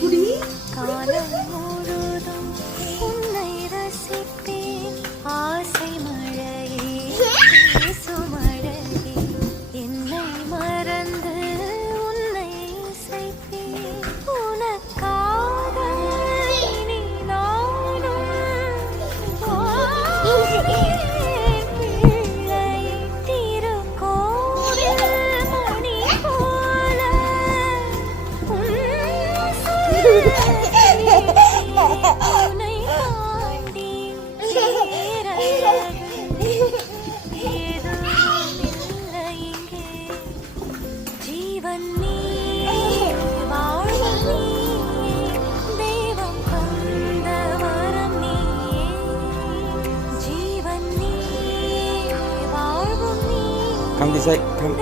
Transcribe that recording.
குடி. காலம் முழுதும் உன்னை ரசிப்பேன். ஆசை மழையே பேசும் அழகே, என்னை மறந்து உன்னை இசைப்பேன். உனக்காக இனி நானும் வாழ்வேன். பிள்ளை திருக்கோவில் மணி போல உன் உன்னை தாண்டி வேறழகு ஏதும் இல்லை இங்கே. ஜீவன் நீ, வாழ்வு நீயே, தெய்வம் தந்த வரம் நீயே. ஜீவன் நீ, வாழ்வு நீ, Come this way. Come.